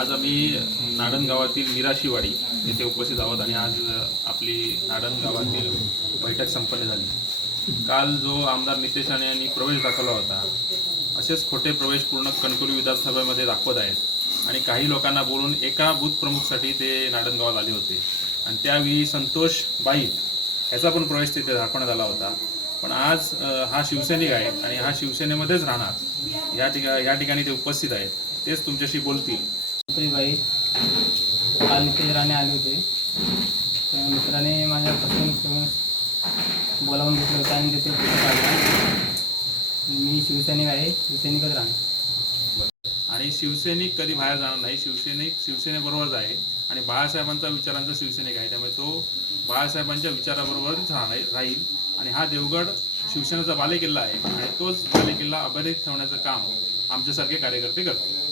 आज आम्ही नाडण गावातील निराशीवाडी येथे उपस्थित आहोत आणि आज आपली नाडण गावातील बैठक संपन्न झाली. काल जो आमदार नितेश राणे यांनी प्रवेश दाखवला होता असेच खोटे प्रवेश पूर्ण कणकवली विधानसभेमध्ये दाखवत आहेत आणि काही लोकांना बोलून एका बूथप्रमुखसाठी ते नाडण गावात आले होते. आणि त्यावेळी संतोष बाई ह्याचा पण प्रवेश तिथे दाखवण्यात आला होता. पण आज हा शिवसैनिक आहे आणि हा शिवसेनेमध्येच राहणार. या ठिका या ठिकाणी ते उपस्थित आहेत. तेच तुमच्याशी बोलतील. बाई काल नितेश राणे आले होते. त्या मित्राने माझ्यापासून घेऊन बोलावून घेतलं होतं आणि त्याचे फोटो काढला मी शिवसैनिक आहे शिवसैनिकच राहणार. आणि शिवसैनिक कधी बाहेर जाणार नाही. शिवसैनिक शिवसेनेबरोबरच आहे. आणि बाळासाहेबांचा विचारांचा शिवसैनिक आहे. त्यामुळे तो बाळासाहेबांच्या विचाराबरोबरच राहणार राहील. आणि हा देवगड शिवसेनेचा बालेकिल्ला आहे. आणि तोच बालेकिल्ला अबाधित ठेवण्याचं काम आमच्यासारखे कार्यकर्ते करतात.